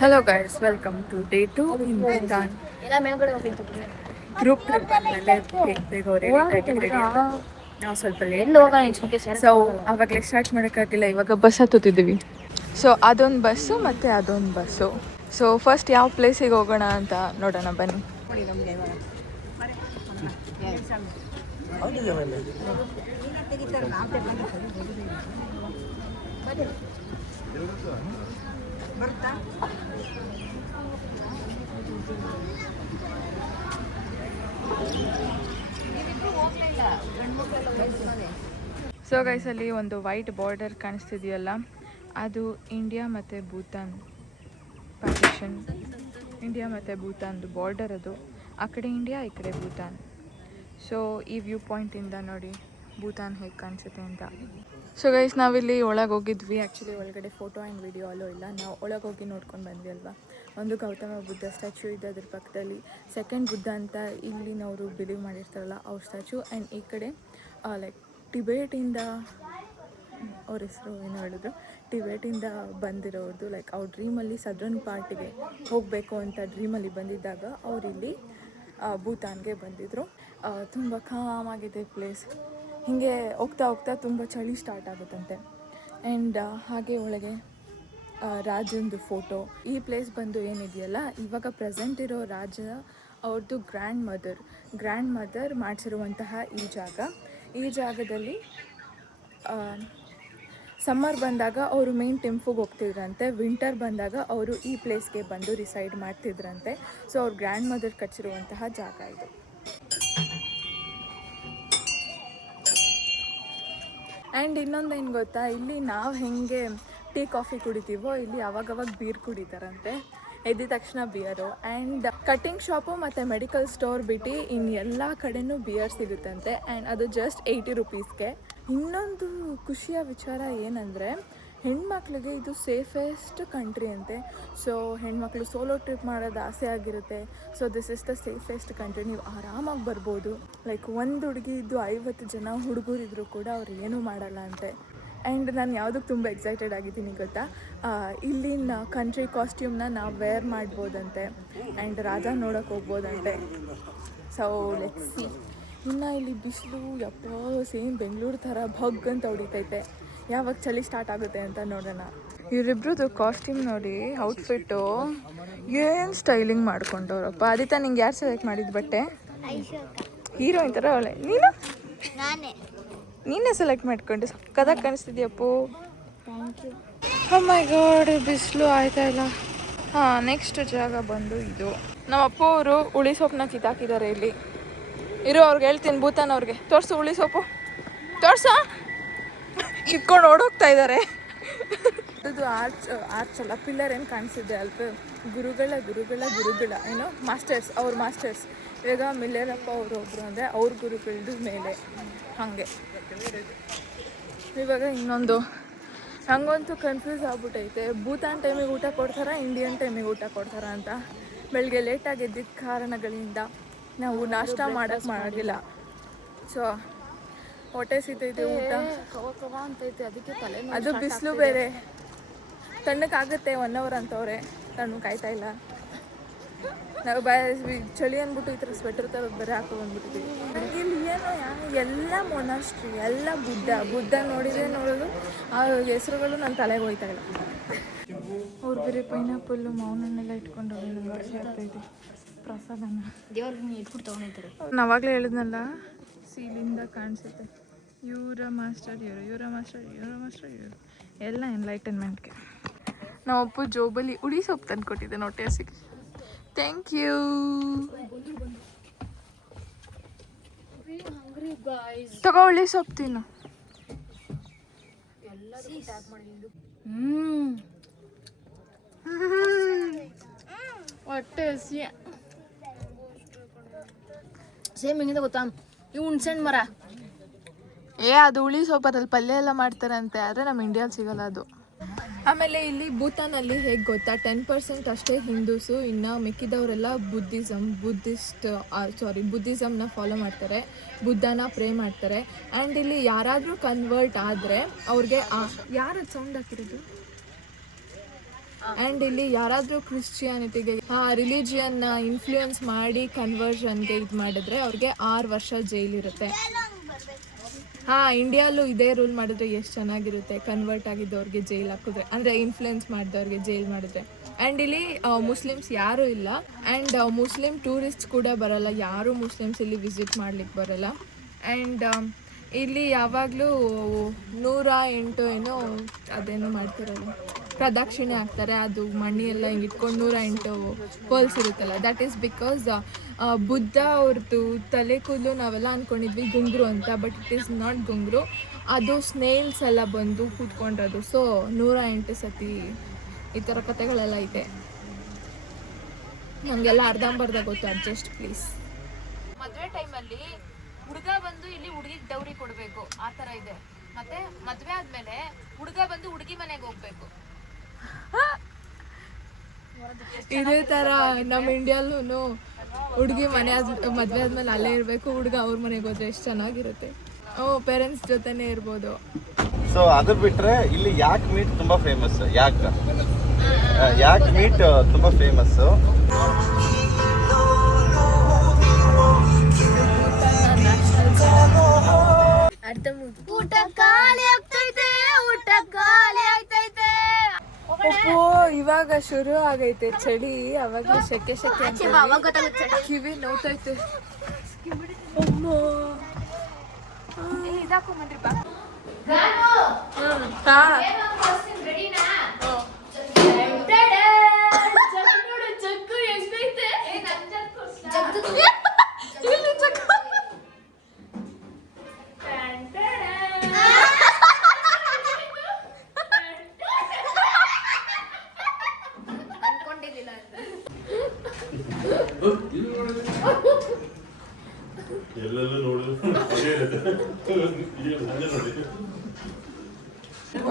Hello guys, welcome to day 2 in Bhutan. Group trip ಆದ್ಮೇಲೆ ಬೇಗ ready ನಾವು ಸ್ವಲ್ಪ ಲೇಟ್ ಸೊ ಅವಾಗಲೇ ಸ್ಟಾರ್ಟ್ ಮಾಡೋಕ್ಕಾಗಿಲ್ಲ. ಇವಾಗ ಬಸ್ ಹತ್ತುತ್ತಿದ್ದೀವಿ. ಸೊ ಅದೊಂದು ಬಸ್ಸು ಮತ್ತು ಅದೊಂದು ಬಸ್ಸು. ಸೊ ಫಸ್ಟ್ ಯಾವ ಪ್ಲೇಸಿಗೆ ಹೋಗೋಣ ಅಂತ ನೋಡೋಣ ಬನ್ನಿ. ಸೊ ಗೈಸ್ ಅಲ್ಲಿ ಒಂದು ವೈಟ್ ಬಾರ್ಡರ್ ಕಾಣಿಸ್ತಿದೆಯಲ್ಲ, ಅದು ಇಂಡಿಯಾ ಮತ್ತು ಭೂತಾನ್ ಪಾರ್ಟಿಷನ್. ಇಂಡಿಯಾ ಮತ್ತು ಭೂತಾನ್ದು ಬಾರ್ಡರ್ ಅದು. ಆ ಕಡೆ ಇಂಡಿಯಾ, ಈ ಕಡೆ ಭೂತಾನ್. ಸೊ ಈ ವ್ಯೂ ಪಾಯಿಂಟಿಂದ ನೋಡಿ ಭೂತಾನ್ ಹೇಗೆ ಕಾಣಿಸುತ್ತೆ ಅಂತ. ಸೊ ಗೈಸ್ ನಾವಿಲ್ಲಿ ಒಳಗೆ ಹೋಗಿದ್ವಿ. ಆ್ಯಕ್ಚುಲಿ ಒಳಗಡೆ ಫೋಟೋ ಆ್ಯಂಡ್ ವಿಡಿಯೋ ಅಲ್ಲೂ ಇಲ್ಲ. ನಾವು ಒಳಗೆ ಹೋಗಿ ನೋಡ್ಕೊಂಡು ಬಂದ್ವಿ ಅಲ್ವಾ. ಒಂದು ಗೌತಮ ಬುದ್ಧ ಸ್ಟ್ಯಾಚ್ಯೂ ಇದೆ ಅದ್ರ ಪಕ್ಕದಲ್ಲಿ. ಸೆಕೆಂಡ್ ಬುದ್ಧ ಅಂತ ಇಲ್ಲಿನವರು ಬಿಲೀವ್ ಮಾಡಿರ್ತಾರಲ್ಲ ಅವ್ರ ಸ್ಟ್ಯಾಚ್ಯೂ. ಆ್ಯಂಡ್ ಈ ಕಡೆ ಲೈಕ್ ಟಿಬೇಟಿಂದ ಅವ್ರ ಹೆಸರು ಏನು ಹೇಳಿದ್ರು, ಟಿಬೇಟಿಂದ ಬಂದಿರೋರ್ದು ಲೈಕ್ ಅವ್ರ ಡ್ರೀಮಲ್ಲಿ ಸದರ್ನ್ ಪಾರ್ಟಿಗೆ ಹೋಗಬೇಕು ಅಂತ ಡ್ರೀಮಲ್ಲಿ ಬಂದಿದ್ದಾಗ ಅವರಿಲ್ಲಿ ಭೂತಾನ್ಗೆ ಬಂದಿದ್ದರು. ತುಂಬ ಕಾಮಾಗಿದೆ ಪ್ಲೇಸ್. ಹೀಗೆ ಹೋಗ್ತಾ ಹೋಗ್ತಾ ತುಂಬ ಚಳಿ ಸ್ಟಾರ್ಟ್ ಆಗುತ್ತಂತೆ. ಆ್ಯಂಡ್ ಹಾಗೆ ಒಳಗೆ ರಾಜಂದು ಫೋಟೋ. ಈ ಪ್ಲೇಸ್ ಬಂದು ಏನಿದೆಯಲ್ಲ, ಇವಾಗ ಪ್ರೆಸೆಂಟ್ ಇರೋ ರಾಜ ಅವ್ರದ್ದು ಗ್ರ್ಯಾಂಡ್ ಮದರ್ ಮಾಡಿಸಿರುವಂತಹ ಈ ಜಾಗದಲ್ಲಿ ಸಮ್ಮರ್ ಬಂದಾಗ ಅವರು ಮೇನ್ ಟೆಂಪುಗೆ ಹೋಗ್ತಿದ್ರಂತೆ. ವಿಂಟರ್ ಬಂದಾಗ ಅವರು ಈ ಪ್ಲೇಸ್ಗೆ ಬಂದು ರಿಸೈಡ್ ಮಾಡ್ತಿದ್ರಂತೆ. ಸೊ ಅವ್ರ ಗ್ರ್ಯಾಂಡ್ ಮದರ್ ಕಟ್ಸಿರುವಂತಹ ಜಾಗ ಇದು. ಆ್ಯಂಡ್ ಇನ್ನೊಂದೇನು ಗೊತ್ತಾ, ಇಲ್ಲಿ ನಾವು ಹೆಂಗೆ ಟೀ ಕಾಫಿ ಕುಡಿತೀವೋ ಇಲ್ಲಿ ಅವಾಗವಾಗ ಬೀರ್ ಕುಡಿತಾರಂತೆ. ಎದ್ದ ತಕ್ಷಣ ಬಿಯರು. ಆ್ಯಂಡ್ ಕಟ್ಟಿಂಗ್ ಶಾಪು ಮತ್ತು ಮೆಡಿಕಲ್ ಸ್ಟೋರ್ ಬಿಟ್ಟು ಇನ್ನು ಎಲ್ಲ ಕಡೆನೂ ಬಿಯರ್ ಸಿಗುತ್ತಂತೆ. ಆ್ಯಂಡ್ ಅದು ಜಸ್ಟ್ 80 ರುಪೀಸ್ಗೆ. ಇನ್ನೊಂದು ಖುಷಿಯ ವಿಚಾರ ಏನಂದರೆ, ಹೆಣ್ಮಕ್ಳಿಗೆ ಇದು ಸೇಫೆಸ್ಟ್ ಕಂಟ್ರಿ ಅಂತೆ. ಸೊ ಹೆಣ್ಮಕ್ಳು ಸೋಲೋ ಟ್ರಿಪ್ ಮಾಡೋದು ಆಸೆ ಆಗಿರುತ್ತೆ. So this is the safest country. ನೀವು ಆರಾಮಾಗಿ ಬರ್ಬೋದು. ಲೈಕ್ ಒಂದು ಹುಡುಗಿ ಇದ್ದು 50 ಜನ ಹುಡುಗರಿದ್ರು ಕೂಡ ಅವ್ರು ಏನೂ ಮಾಡಲ್ಲ ಅಂತೆ. ಆ್ಯಂಡ್ ನಾನು ಯಾವುದಕ್ಕೆ ತುಂಬ ಎಕ್ಸೈಟೆಡ್ ಆಗಿದ್ದೀನಿ ಗೊತ್ತಾ, ಇಲ್ಲಿನ ಕಂಟ್ರಿ ಕಾಸ್ಟ್ಯೂಮ್ನ ನಾವು ವೇರ್ ಮಾಡ್ಬೋದಂತೆ. ಆ್ಯಂಡ್ ರಾಜ ನೋಡೋಕೆ ಹೋಗ್ಬೋದಂತೆ. So let's see. ಇನ್ನು ಇಲ್ಲಿ ಬಿಸಿಲು ಯಪ್ಪ ಸೇಮ್ ಬೆಂಗಳೂರು ಥರ ಭಗ್ ಅಂತ ಹೊಡಿತೈತೆ. ಯಾವಾಗ ಚಳಿ ಸ್ಟಾರ್ಟ್ ಆಗುತ್ತೆ ಅಂತ ನೋಡೋಣ. ಇವರಿಬ್ರದ್ದು ಕಾಸ್ಟ್ಯೂಮ್ ನೋಡಿ, ಔಟ್ಫಿಟ್ಟು ಏನು ಸ್ಟೈಲಿಂಗ್ ಮಾಡ್ಕೊಂಡವ್ರಪ್ಪ. ಆದಿತ್ಯ ನಿಂಗೆ ಯಾರು ಸೆಲೆಕ್ಟ್ ಮಾಡಿದ್ದು ಬಟ್ಟೆ? ಹೀರೋಯಿನ್ ಥರ ಅವಳೆ. ನೀನೇ ಸೆಲೆಕ್ಟ್ ಮಾಡ್ಕೊಂಡು ಸಕ್ಕದಾಗಿ ಕಾಣಿಸ್ತಿದ್ಯಪ್ಪು. ಓ ಮೈ ಗಾಡ್, ಬಿಸಿಲು ಆಯ್ತಾ ಇಲ್ಲ. ಹಾಂ, ನೆಕ್ಸ್ಟ್ ಜಾಗ ಬಂದು ಇದು. ನಮ್ಮ ಅಪ್ಪ ಅವರು ಹುಳಿ ಸೊಪ್ಪನ್ನ ಕಿತ್ತಾಕಿದ್ದಾರೆ ಇಲ್ಲಿ. ಅವ್ರಿಗೆ ಹೇಳ್ತೀನಿ, ಭೂತಾನ್ ಅವ್ರಿಗೆ ತೋರಿಸು ಹುಳಿ ಸೊಪ್ಪು ತೋರ್ಸ. ಕಿತ್ಕೊಂಡು ಓಡೋಗ್ತಾ ಇದ್ದಾರೆ. ಅದು ಆರ್ಚ್ ಅಲ್ಲ, ಪಿಲ್ಲರ್ ಏನು ಕಾಣಿಸಿದೆ ಅಲ್ಪ. ಗುರುಗಳ ಏನೋ ಮಾಸ್ಟರ್ಸ್, ಅವ್ರ ಮಾಸ್ಟರ್ಸ್. ಇವಾಗ ಮಿಲ್ಲೇರಪ್ಪ ಅವರು ಒಬ್ಬರು ಅಂದರೆ ಅವ್ರ ಗುರುಗಳದ್ದು ಮೇಲೆ ಹಾಗೆ. ಇವಾಗ ಇನ್ನೊಂದು ಹಂಗಂತೂ ಕನ್ಫ್ಯೂಸ್ ಆಗ್ಬಿಟ್ಟೈತೆ. ಭೂತಾನ್ ಟೈಮಿಗೆ ಊಟ ಕೊಡ್ತಾರಾ, ಇಂಡಿಯನ್ ಟೈಮಿಗೆ ಊಟ ಕೊಡ್ತಾರಾ ಅಂತ. ಬೆಳಗ್ಗೆ ಲೇಟಾಗಿ ಎದ್ದಿದ್ದ ಕಾರಣಗಳಿಂದ ನಾವು ನಾಷ್ಟ ಮಾಡೋಕ್ಕೆ ಮಾಡಿಲ್ಲ. ಸೊ ಹೊಟ್ಟೆ ಸಿತೈತೆ, ಊಟ ಅಂತೈತೆ. ಅದಕ್ಕೆ ಅದು ಬಿಸಿಲು ಬೇರೆ. ತಣ್ಣಕ್ಕಾಗುತ್ತೆ 1 hour ಅಂತವ್ರೆ. ತಣ್ಣಗೆ ಕಾಯ್ತಾ ಇಲ್ಲ. ನಾವು ಚಳಿ ಅಂದ್ಬಿಟ್ಟು ಈ ಥರ ಸ್ವೆಟರ್ ಥರದ್ದು ಬೇರೆ ಹಾಕೋ ಬಂದ್ಬಿಟ್ಟಿದ್ದೀವಿ. ಇಲ್ಲಿ ಏನೋ ಎಲ್ಲ ಮೊನಾಸ್ಟ್ರಿ, ಎಲ್ಲ ಬುದ್ಧ ನೋಡೋದು. ಆ ಹೆಸರುಗಳು ನನ್ನ ತಲೆಗೆ ಹೋಯ್ತಾ ಇಲ್ಲ. ಅವ್ರು ಬೇರೆ ಪೈನಾಪಲ್ಲು ಮಾವನನ್ನೆಲ್ಲ ಇಟ್ಕೊಂಡು ನಂಗೆ ಆಸೆ ಆಗ್ತಾಯಿದೆ. ಪ್ರಸಾದನ ದೇವ್ರಿಗೆ ಇಟ್ಬಿಟ್ಟು ತೊಗೊಂಡಿರ್ತಾರೆ. ನಾವಾಗಲೇ ಹೇಳಿದ್ನಲ್ಲ, ಸೀಲಿಂದ ಕಾಣಿಸುತ್ತೆ. ಇವರ ಮಾಸ್ಟರ್ ಎಲ್ಲ ಎನ್ಲೈಟನ್ಮೆಂಟ್ಗೆ. ನಾವು ಅಪ್ಪು ಜೋಬಲ್ಲಿ ಉಳಿ ಸೊಪ್ಪು ತಂದು ಕೊಟ್ಟಿದ್ದೆ ಹೊಟ್ಟೆ ಹಸಿಗೆ. Thank you. ತಗೋ ಉಳಿ ಸೊಪ್ಪು ತಿನ್ನು. ಹೊಟ್ಟೆ ಹಸಿ. ಸೇಮ್ ಹೆಂಗಿದೆ ಗೊತ್ತಾ, ಇವು ಹುಣ್ಸೆಣ್ಣು ಮರ. ಅದು ಹುಳಿ ಸೊಪ್ಪು, ಅದ್ರಲ್ಲಿ ಪಲ್ಯ ಎಲ್ಲ ಮಾಡ್ತಾರಂತೆ. ಆದರೆ ನಮ್ಮ ಇಂಡಿಯಾದಲ್ಲಿ ಸಿಗಲ್ಲ ಅದು. ಆಮೇಲೆ ಇಲ್ಲಿ ಭೂತಾನಲ್ಲಿ ಹೇಗೆ ಗೊತ್ತಾ, 10% ಅಷ್ಟೇ ಹಿಂದೂಸು. ಇನ್ನು ಮಿಕ್ಕಿದವರೆಲ್ಲ ಬುದ್ಧಿಸಮ್ನ ಫಾಲೋ ಮಾಡ್ತಾರೆ. ಬುದ್ಧನ ಪ್ರೇ ಮಾಡ್ತಾರೆ. ಆ್ಯಂಡ್ ಇಲ್ಲಿ ಯಾರಾದರೂ ಕನ್ವರ್ಟ್ ಆದರೆ ಅವ್ರಿಗೆ ಯಾರು ಸೌಂಡ್ ಹಾಕಿರೋದು, ಆ್ಯಂಡ್ ಇಲ್ಲಿ ಯಾರಾದರೂ ಕ್ರಿಶ್ಚಿಯಾನಿಟಿಗೆ ರಿಲಿಜಿಯನ್ನ ಇನ್ಫ್ಲೂಯೆನ್ಸ್ ಮಾಡಿ ಕನ್ವರ್ಷನ್ಗೆ ಇದು ಮಾಡಿದ್ರೆ ಅವ್ರಿಗೆ 6 ವರ್ಷ ಜೈಲಿರುತ್ತೆ. ಇಂಡಿಯಾಲ್ಲೂ ಇದೇ ರೂಲ್ ಮಾಡಿದ್ರೆ ಎಷ್ಟು ಚೆನ್ನಾಗಿರುತ್ತೆ, ಕನ್ವರ್ಟ್ ಆಗಿದ್ದವ್ರಿಗೆ ಜೈಲ್ ಹಾಕಿದ್ರೆ, ಅಂದರೆ ಇನ್ಫ್ಲುಯೆನ್ಸ್ ಮಾಡಿದವ್ರಿಗೆ ಜೈಲ್ ಮಾಡಿದ್ರೆ. ಆ್ಯಂಡ್ ಇಲ್ಲಿ ಮುಸ್ಲಿಮ್ಸ್ ಯಾರೂ ಇಲ್ಲ, ಆ್ಯಂಡ್ ಮುಸ್ಲಿಮ್ ಟೂರಿಸ್ಟ್ಸ್ ಕೂಡ ಬರಲ್ಲ, ಯಾರೂ ಮುಸ್ಲಿಮ್ಸ್ ಇಲ್ಲಿ ವಿಸಿಟ್ ಮಾಡ್ಲಿಕ್ಕೆ ಬರಲ್ಲ. ಆ್ಯಂಡ್ ಇಲ್ಲಿ ಯಾವಾಗಲೂ 108 ಏನೋ ಅದೇನೋ ಮಾಡ್ತಾರಲ್ಲ, ಪ್ರದಕ್ಷಿಣೆ ಹಾಕ್ತಾರೆ. ಅದು ಮಣ್ಣಿ ಎಲ್ಲ ಹಿಂಗೆ ಇಟ್ಕೊಂಡು 108 ಪೋಲ್ಸ್ ಇರುತ್ತಲ್ಲ, ದಟ್ ಈಸ್ ಬಿಕಾಸ್ ಬುದ್ಧ ಅವ್ರದ್ದು ತಲೆ ಕೂದಲು ನಾವೆಲ್ಲ ಅಂದ್ಕೊಂಡಿದ್ವಿ ಗುಂಗುರು ಅಂತ, ಬಟ್ ಇಟ್ ಈಸ್ ನಾಟ್ ಗುಂಗುರು, ಅದು ಸ್ನೇಲ್ಸ್ ಎಲ್ಲ ಬಂದು ಕೂತ್ಕೊಂಡಿರೋದು. ಸೊ 108 ಸತಿ ಈ ಥರ ಕಥೆಗಳೆಲ್ಲ ಇದೆ. ನಮಗೆಲ್ಲ ಅರ್ಧಂಬರ್ಧ ಗೊತ್ತು, ಅಡ್ಜಸ್ಟ್ ಪ್ಲೀಸ್. ಮದುವೆ ಟೈಮಲ್ಲಿ ಹುಡುಗ ಬಂದು ಇಲ್ಲಿ ಹುಡುಗಿಗೆ ಡೌರಿ ಕೊಡಬೇಕು, ಆ ಥರ ಇದೆ. ಮತ್ತೆ ಮದುವೆ ಆದಮೇಲೆ ಹುಡುಗ ಬಂದು ಹುಡುಗಿ ಮನೆಗೆ ಹೋಗ್ಬೇಕು. ಇದೇ ಥರ ನಮ್ಮ ಇಂಡಿಯಲ್ಲೂ ಹುಡುಗಿ ಮದುವೆ ಆದ್ಮೇಲೆ ಅಲ್ಲೇ ಇರಬೇಕು, ಹುಡುಗ ಅವ್ರ ಮನೆಗೆ ಹೋದ್ರೆ ಎಷ್ಟು ಚೆನ್ನಾಗಿರುತ್ತೆ. ಪೇರೆಂಟ್ಸ್ ಜೊತೆನೇ ಇರ್ಬೋದು. ಸೊ ಅದು ಬಿಟ್ರೆ ಇಲ್ಲಿ ಯಾಕ್ ಮೀಟ್ ತುಂಬಾ ಫೇಮಸ್. ಯಾಕ್ ಮೀಟ್ ತುಂಬಾ ಫೇಮಸ್. ಊಟ ಖಾಲಿ ಆಗ್ತೈತೆ, ಊಟ ಖಾಲಿ ಆಗ್ತೈತೆ. ಇವಾಗ ಶುರು ಆಗೈತೆ ಚಳಿ, ಅವಾಗ ಶೆಕೆ ಕಿವಿ ನೋವ್ತೈತೆ.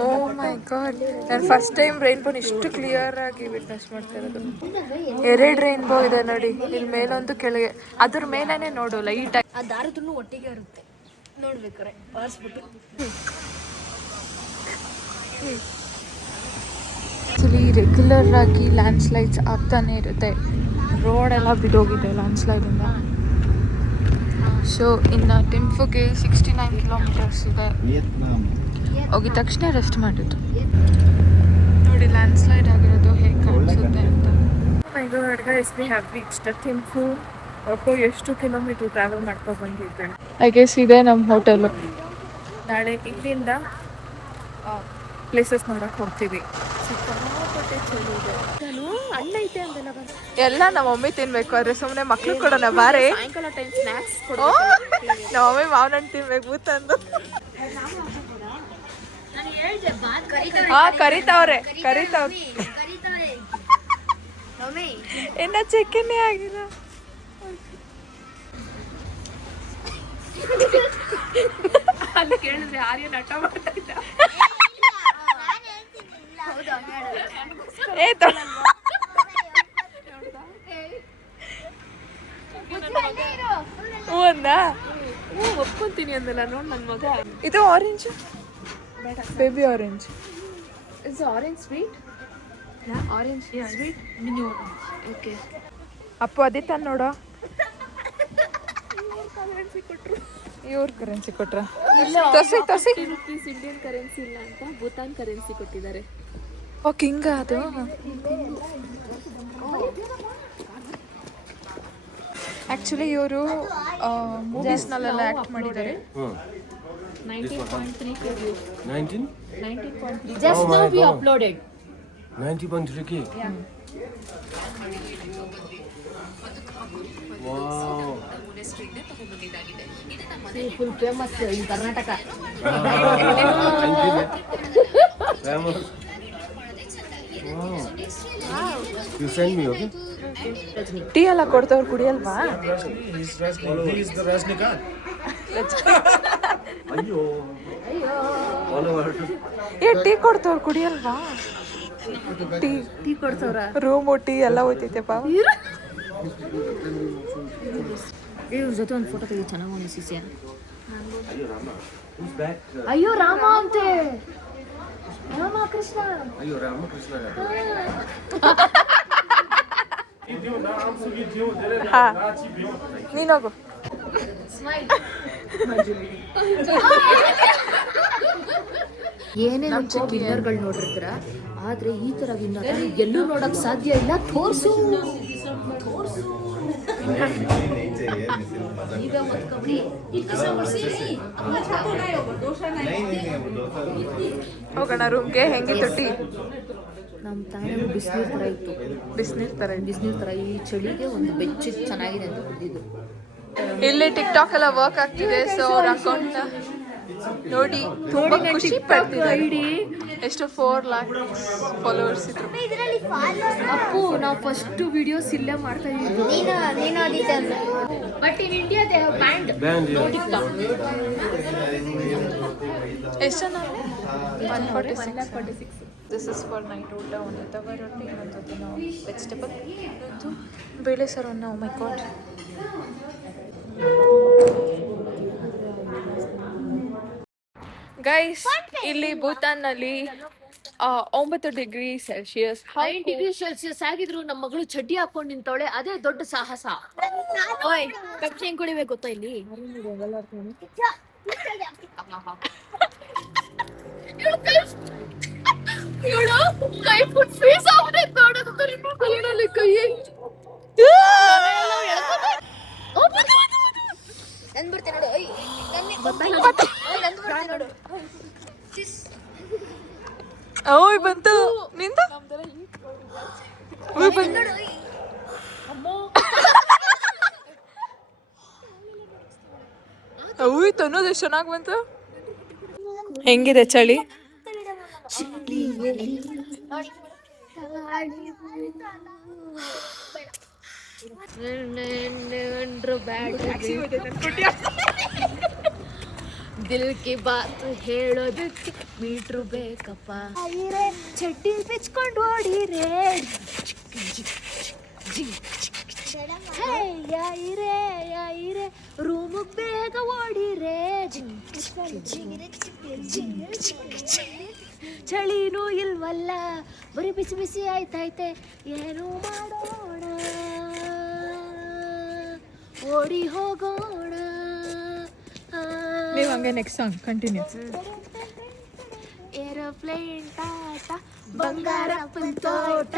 ಓ ಮೈ ಗಾಡ್, ನಾನು ಫಸ್ಟ್ ಟೈಮ್ ರೈನ್ಬೋನ ಇಷ್ಟು ಕ್ಲಿಯರ್ ಆಗಿ ವಿಟ್ನೆಸ್ ಮಾಡ್ತಾ ಇರೋದು. 2 ರೈನ್ಬೋ ಇದೆ ನೋಡಿ, ಇಲ್ಲಿ ಮೇಲೊಂದು ಕೆಳಗೆ, ಅದ್ರ ಮೇಲೇನೆ ನೋಡು ಲೈಟ್ ಆಗಿ. ಆ ದಾರದನ್ನು ಒಟ್ಟಿಗೆ ಇರುತ್ತೆ ನೋಡ್ಬೇಕಾರೆ ಬಾರಿಸ್ಬಿಟ್ಟು. ಆ್ಯಕ್ಚುಲಿ ರೆಗ್ಯುಲರ್ ಆಗಿ ಲ್ಯಾಂಡ್ ಸ್ಲೈಡ್ಸ್ ಆಗ್ತಾನೆ ಇರುತ್ತೆ, ರೋಡೆಲ್ಲ ಬಿದ್ದೋಗಿದೆ ಲ್ಯಾಂಡ್ ಸ್ಲೈಡಿಂದ. ಸೊ ಇನ್ನು ಟಿಂಫುಗೆ 69 ಕಿಲೋಮೀಟರ್ಸ್ ಇದೆ. ಹೋಗಿದ ತಕ್ಷಣ ರೆಸ್ಟ್ ಮಾಡಿದ್ದು ನೋಡಿ, ಲ್ಯಾಂಡ್ ಸ್ಲೈಡ್ ಆಗಿರೋದು ಹೇಗೆ ಕಾಣಿಸುತ್ತೆ ಅಂತ. My god guys, we have reached Thimphu. ಎಷ್ಟು ಕಿಲೋಮೀಟರ್ ಟ್ರಾವೆಲ್ ಮಾಡ್ಕೊಂಡು ಬಂದಿದ್ದೆ. ಐ ಗೆಸ್ ಇದೆ ನಮ್ಮ ಹೋಟೆಲು. ನಾಳೆ ಇಲ್ಲಿಂದ ಪ್ಲೇಸಸ್ ನೋಡಕ್ಕೆ ಹೋಗ್ತೀವಿ. ಸಿಕ್ಕಾಪಟ್ಟೆ ಚಳಿ ಇದೆ. ಎಲ್ಲ ನಮ್ಮ ಮಮ್ಮಿ ತಿನ್ಬೇಕು, ಆದ್ರೆ ಸುಮ್ಮನೆ ಮಕ್ಳು ಕೊಡೋಣ ಬಾರೆ. ಸಾಯಂಕಾಲ ಟೈಮ್ ಸ್ನ್ಯಾಕ್ಸ್ ನಮ್ಮ ಮಮ್ಮಿ ಮಾವಿನ ಹಣ್ಣು ತಿನ್ಬೇಕು ಭೂತಂದು. ಕರಿತಾವ್ರೆ ಇನ್ನ ಚೆಕ್ಕನ್ನೇ ಆಗಿಲ್ಲ. ಅಲ್ಲಿ ಕೇಳಿದ್ರೆ ಆರ್ಯ ನಟ ಮಾಡ್ತಾ ಇದ್ದ. ಒಪ್ಕೊಂತೀನಿ ಅಂದಲ್ಲ ನೋಡ್ ನನ್ನ ಮಗ. ಇದು orange, baby orange. Is orange sweet? Orange sweet mini orange. Okay Appu ಅದೇ ತಾನು ನೋಡೋ. ಇವ್ರ ಕರೆನ್ಸಿ ಕೊಟ್ರ? ತೋಸಿ ರುಪೀಸ್ ಇಂಡಿಯನ್ ಕರೆನ್ಸಿ ಇಲ್ಲ ಅಂತ ಭೂತಾನ್ ಕರೆನ್ಸಿ ಕೊಟ್ಟಿದ್ದಾರೆ. ಓಕೆ ಹಿಂಗ ಅದು. ಆ್ಯಕ್ಚುಲಿ ಇವರು ಮೂವೀಸ್ನಲ್ಲೆಲ್ಲ ಆ್ಯಕ್ಟ್ ಮಾಡಿದ್ದಾರೆ. 19.3K views. 19.3. Just now we uploaded. 90.3K. Yeah. Wow. See, full famous in Karnataka. Famous. Wow. You send me, okay? Tea ಎಲ್ಲ ಕೊಡ್ತವ್ರು ಕುಡಿಯಲ್ವಾ? He is the Rajnikant. Ayyo. Follower. Tea ಕೊಡ್ತವ್ರು ಕುಡಿಯಲ್ವಾ? Tea ಕೊಡ್ತವ್ರ? Room tea ಎಲ್ಲ ಹೋಯ್ತೈತೆಪ್ಪ. ಇವ್ರ ಜೊತೆ ಒಂದು ಫೋಟೋ ತೆಗಿ, ಚೆನ್ನಾಗಿ ಅನಿಸಿಸ್ಯಾ. Who's that? ಅಯ್ಯೋ ರಾಮ ಅಂತೆ. ರಾಮಕೃಷ್ಣ. ಅಯ್ಯೋ ರಾಮಕೃಷ್ಣ ಹಾ ನೀನೋಗು. ಏನೇ ವಿನ್ನರ್ಗಳು ನೋಡಿರ್ತೀರ, ಆದ್ರೆ ಈ ತರ ವಿನ್ನರ್ ಎಲ್ಲೂ ನೋಡಕ್ ಸಾಧ್ಯ ಇಲ್ಲ. ತೋರ್ಸು ಹೋಗೋಣ ರೂಮ್ಗೆ. ಹೆಂಗಿತ್ತು ಟೀ? ನಮ್ಮ ತಾಯಿಗೂ ಬಿಸಿನೀರ್ ತರ ಇತ್ತು. ಬಿಸಿನೀರ್ ತರ ಈ ಚಳಿಗೆ ಒಂದು ಬೆಚ್ಚ ಚೆನ್ನಾಗಿದೆ ಅಂತ ಬಂದಿದ್ದು. ಇಲ್ಲಿ ಟಿಕ್ ಟಾಕ್ ಎಲ್ಲ ವರ್ಕ್ ಆಗ್ತಿದೆ. ಸೊ ಅವ್ರ ಅಕೌಂಟ್ ನೋಡಿ ತುಂಬಾ ಖುಷಿ ಪಡ್ತಿದ್ದಾರೆ. ಎಷ್ಟು 4 lakhs ಫಾಲೋವರ್ಸ್ ಇದ್ರು. ಅಪ್ಪು ನಾವು ಫಸ್ಟ್ ವಿಡಿಯೋಸ್ ಇಲ್ಲೇ ಮಾಡ್ತಾ ಇದ್ದೀವಿ. But in India they have band TikTok. ಎಷ್ಟು ಜನ? 146. ದಿಸ್ ಇಸ್ ಫಾರ್ ನೈಟ್ ಊಟ. ಒಂದು ತವ ರೊಟ್ಟಿ, ಇನ್ನೊಂದು ನಾವು ವೆಜಿಟೇಬಲ್, ಇನ್ನೊಂದು ಬೇಳೆ ಸಾರು. ನಾವು ಮೈ ಗಾಡ್. ಗೈಸ್ ಇಲ್ಲಿ ಭೂತಾನ್ನಲ್ಲಿ 9 ಡಿಗ್ರಿ ಸೆಲ್ಸಿಯಸ್, 9 ಡಿಗ್ರಿ ಸೆಲ್ಸಿಯಸ್ ಆಗಿದ್ರು ನಮ್ಮ ಮಗಳು ಚಡ್ಡಿ ಹಾಕೊಂಡು ನಿಂತವಳೆ. ಅದೇ ದೊಡ್ಡ ಸಾಹಸ. ಓಯ್ ಪೆಪ್ಸಿ ಹೆಂಗ್ ಕುಡಿಬೇಕು ಗೊತ್ತಾ ಇಲ್ಲಿ? ಕೈ ಫುಟ್ ಫ್ರೀಸ್ ಆಗಿದೆ ನೋಡೋದು ಕೈ. ಓಯ್ ಬಂತು ನಿಂದ. ಓಯ್ ಬಂತು. ಓಯ್ ತನ್ನೋದು ಎಷ್ಟು ಚೆನ್ನಾಗಿ ಬಂತು. ಹೆಂಗಿದೆ ಚಳಿ? ದಿಲ್ ಕಿ ಬಾತ್ ಹೇಳೋದಕ್ಕೆ ಮೀಟ್ರು ಬೇಕಪ್ಪ. ಚಡ್ಡಿ ಬಿಚ್ಕೊಂಡು ಓಡಿರೇ. ಯಾಯಿರೇ ರೂಮಿಗೆ ಬೇಗ ಓಡಿರೇ. ಚಳಿನೂ ಇಲ್ವಲ್ಲ, ಬರೀ ಬಿಸಿ ಬಿಸಿ ಆಯ್ತೈತೆ, ಏನು ಮಾಡೋಣ, ಓಡಿ ಹೋಗೋಣ. ನೀವು ಹಂಗೆ next song continue. Aeroplane Tata ಬಂಗಾರಪ್ಪನ ತೋಟ.